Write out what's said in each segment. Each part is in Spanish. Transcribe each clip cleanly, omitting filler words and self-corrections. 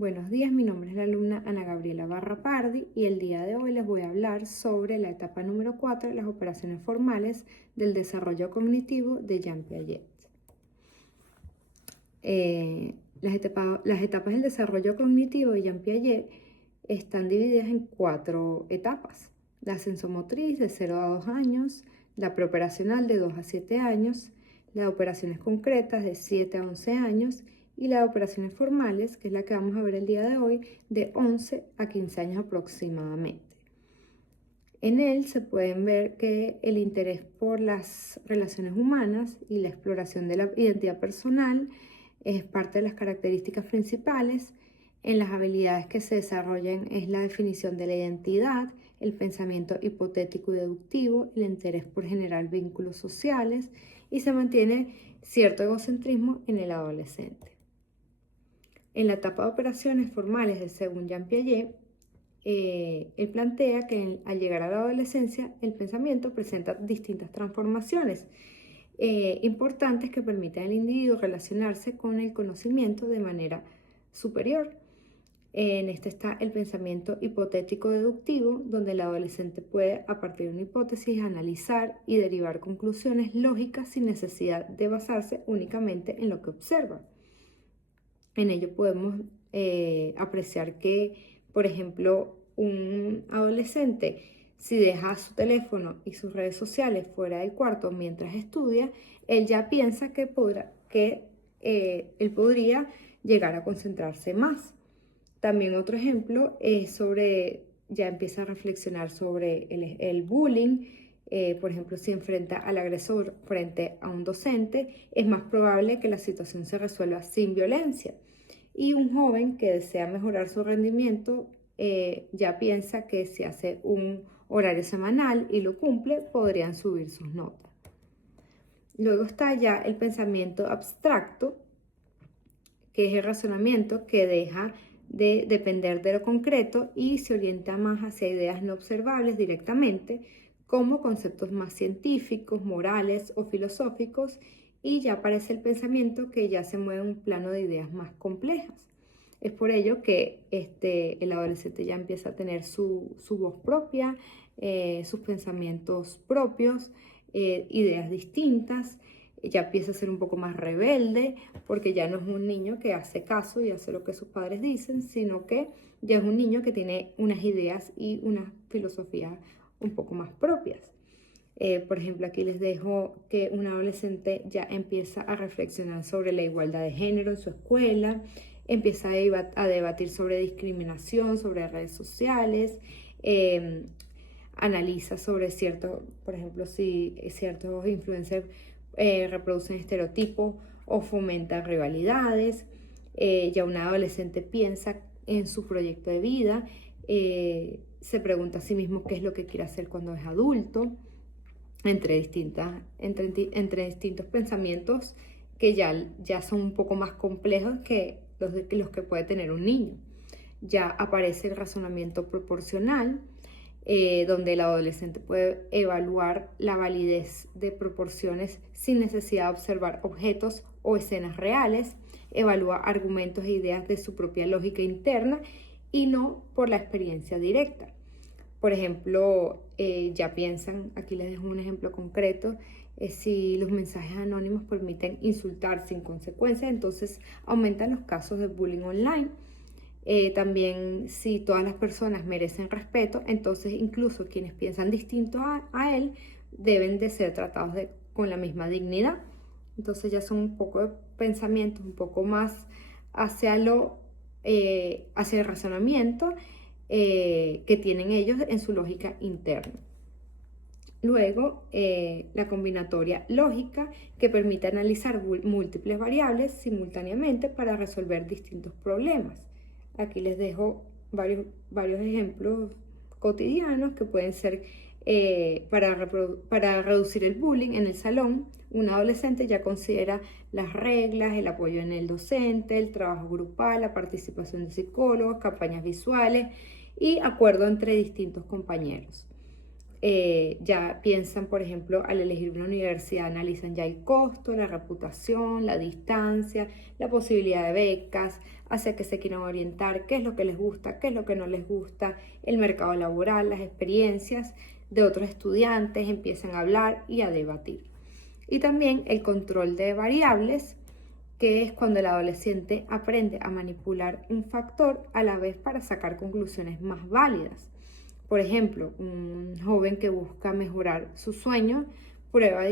Buenos días, mi nombre es la alumna Ana Gabriela Barra Pardi y el día de hoy les voy a hablar sobre la etapa número 4 de las operaciones formales del desarrollo cognitivo de Jean Piaget. Las etapas del desarrollo cognitivo de Jean Piaget están divididas en 4 etapas: la sensomotriz de 0 a 2 años, la preoperacional de 2 a 7 años, las operaciones concretas de 7 a 11 años y las operaciones formales, que es la que vamos a ver el día de hoy, de 11 a 15 años aproximadamente. En él se pueden ver que el interés por las relaciones humanas y la exploración de la identidad personal es parte de las características principales. En las habilidades que se desarrollan es la definición de la identidad, el pensamiento hipotético y deductivo, el interés por generar vínculos sociales, y se mantiene cierto egocentrismo en el adolescente. En la etapa de operaciones formales de según Jean Piaget, él plantea que al llegar a la adolescencia el pensamiento presenta distintas transformaciones importantes que permiten al individuo relacionarse con el conocimiento de manera superior. En este está el pensamiento hipotético deductivo, donde el adolescente puede, a partir de una hipótesis, analizar y derivar conclusiones lógicas sin necesidad de basarse únicamente en lo que observa. En ello podemos apreciar que, por ejemplo, un adolescente, si deja su teléfono y sus redes sociales fuera del cuarto mientras estudia, él ya piensa que él podría llegar a concentrarse más. También otro ejemplo es ya empieza a reflexionar sobre el bullying. Por ejemplo, si enfrenta al agresor frente a un docente, es más probable que la situación se resuelva sin violencia. Y un joven que desea mejorar su rendimiento ya piensa que si hace un horario semanal y lo cumple, podrían subir sus notas. Luego está ya el pensamiento abstracto, que es el razonamiento que deja de depender de lo concreto y se orienta más hacia ideas no observables directamente, como conceptos más científicos, morales o filosóficos, y ya aparece el pensamiento que ya se mueve en un plano de ideas más complejas. Es por ello que el adolescente ya empieza a tener su voz propia, sus pensamientos propios, ideas distintas. Ya empieza a ser un poco más rebelde, porque ya no es un niño que hace caso y hace lo que sus padres dicen, sino que ya es un niño que tiene unas ideas y unas filosofías un poco más propias. Por ejemplo, aquí les dejo que un adolescente ya empieza a reflexionar sobre la igualdad de género en su escuela, empieza a debatir sobre discriminación, sobre redes sociales, analiza sobre por ejemplo, si ciertos influencers reproducen estereotipos o fomentan rivalidades. Ya un adolescente piensa en su proyecto de vida, se pregunta a sí mismo qué es lo que quiere hacer cuando es adulto, entre distintos pensamientos que ya son un poco más complejos que los que puede tener un niño. Ya aparece el razonamiento proporcional, donde el adolescente puede evaluar la validez de proporciones sin necesidad de observar objetos o escenas reales, evalúa argumentos e ideas de su propia lógica interna y no por la experiencia directa. Por ejemplo, ya piensan, aquí les dejo un ejemplo concreto, si los mensajes anónimos permiten insultar sin consecuencias, entonces aumentan los casos de bullying online. También si todas las personas merecen respeto, entonces incluso quienes piensan distinto a él deben de ser tratados con la misma dignidad. Entonces ya son un poco de pensamientos un poco más hacia el razonamiento que tienen ellos en su lógica interna. Luego, la combinatoria lógica, que permite analizar múltiples variables simultáneamente para resolver distintos problemas. Aquí les dejo varios ejemplos cotidianos que pueden ser para reducir el bullying en el salón. Un adolescente ya considera las reglas, el apoyo en el docente, el trabajo grupal, la participación de psicólogos, campañas visuales y acuerdo entre distintos compañeros. ya piensan, por ejemplo, al elegir una universidad, analizan ya el costo, la reputación, la distancia, la posibilidad de becas, hacia qué se quieren orientar, qué es lo que les gusta, qué es lo que no les gusta, el mercado laboral, las experiencias de otros estudiantes, empiezan a hablar y a debatir. Y también el control de variables, que es cuando el adolescente aprende a manipular un factor a la vez para sacar conclusiones más válidas. Por ejemplo, un joven que busca mejorar su sueño prueba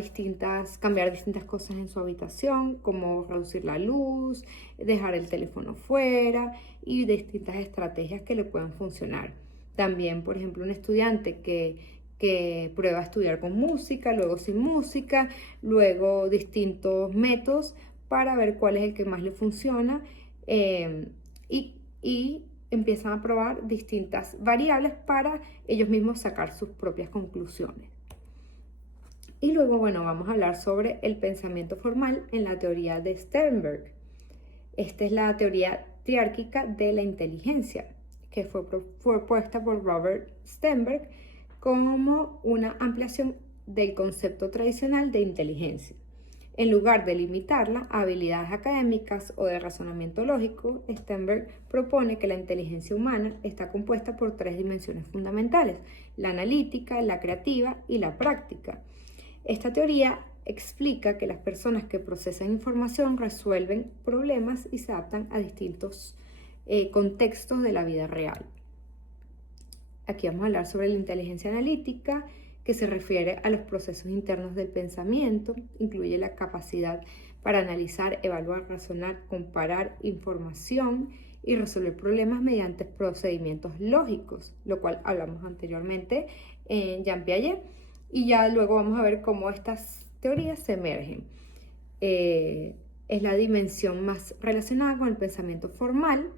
cambiar distintas cosas en su habitación, como reducir la luz, dejar el teléfono fuera y distintas estrategias que le puedan funcionar. También, por ejemplo, un estudiante que prueba estudiar con música, luego sin música, luego distintos métodos para ver cuál es el que más le funciona y empiezan a probar distintas variables para ellos mismos sacar sus propias conclusiones. Y luego, bueno, vamos a hablar sobre el pensamiento formal en la teoría de Sternberg. Esta es la teoría triárquica de la inteligencia, que fue propuesta por Robert Sternberg como una ampliación del concepto tradicional de inteligencia. En lugar de limitarla a habilidades académicas o de razonamiento lógico, Sternberg propone que la inteligencia humana está compuesta por 3 dimensiones fundamentales: la analítica, la creativa y la práctica. Esta teoría explica que las personas que procesan información resuelven problemas y se adaptan a distintos contextos de la vida real. Aquí vamos a hablar sobre la inteligencia analítica, que se refiere a los procesos internos del pensamiento, incluye la capacidad para analizar, evaluar, razonar, comparar información y resolver problemas mediante procedimientos lógicos, lo cual hablamos anteriormente en Jean Piaget, y ya luego vamos a ver cómo estas teorías se emergen. Es la dimensión más relacionada con el pensamiento formal,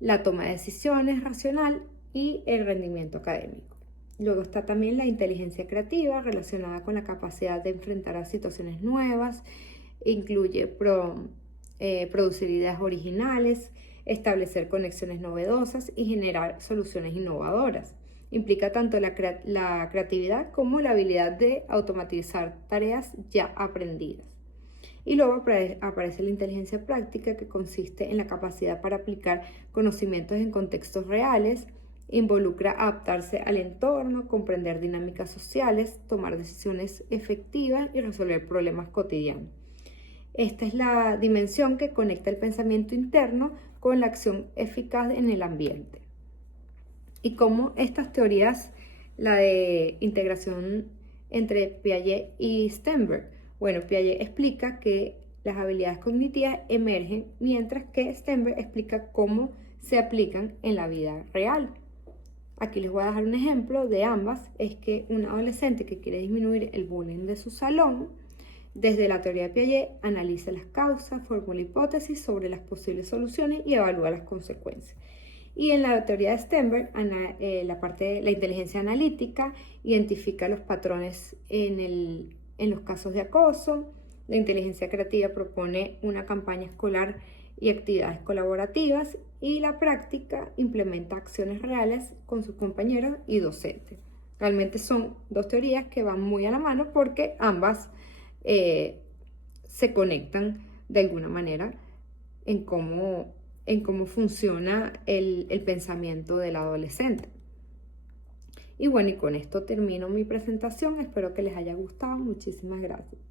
la toma de decisiones racional y el rendimiento académico. Luego está también la inteligencia creativa, relacionada con la capacidad de enfrentar a situaciones nuevas, incluye producir ideas originales, establecer conexiones novedosas y generar soluciones innovadoras. Implica tanto la creatividad como la habilidad de automatizar tareas ya aprendidas. Y luego aparece la inteligencia práctica, que consiste en la capacidad para aplicar conocimientos en contextos reales. Involucra adaptarse al entorno, comprender dinámicas sociales, tomar decisiones efectivas y resolver problemas cotidianos. Esta es la dimensión que conecta el pensamiento interno con la acción eficaz en el ambiente. Y cómo estas teorías, la de integración entre Piaget y Sternberg. Bueno, Piaget explica que las habilidades cognitivas emergen, mientras que Sternberg explica cómo se aplican en la vida real. Aquí les voy a dejar un ejemplo de ambas. Es que un adolescente que quiere disminuir el bullying de su salón, desde la teoría de Piaget, analiza las causas, formula hipótesis sobre las posibles soluciones y evalúa las consecuencias. Y en la teoría de Sternberg, la parte de la inteligencia analítica identifica los patrones en los casos de acoso. La inteligencia creativa propone una campaña escolar y actividades colaborativas, y la práctica implementa acciones reales con sus compañeros y docentes. Realmente son 2 teorías que van muy a la mano porque ambas se conectan de alguna manera en cómo funciona el pensamiento del adolescente. Y bueno, y con esto termino mi presentación. Espero que les haya gustado. Muchísimas gracias.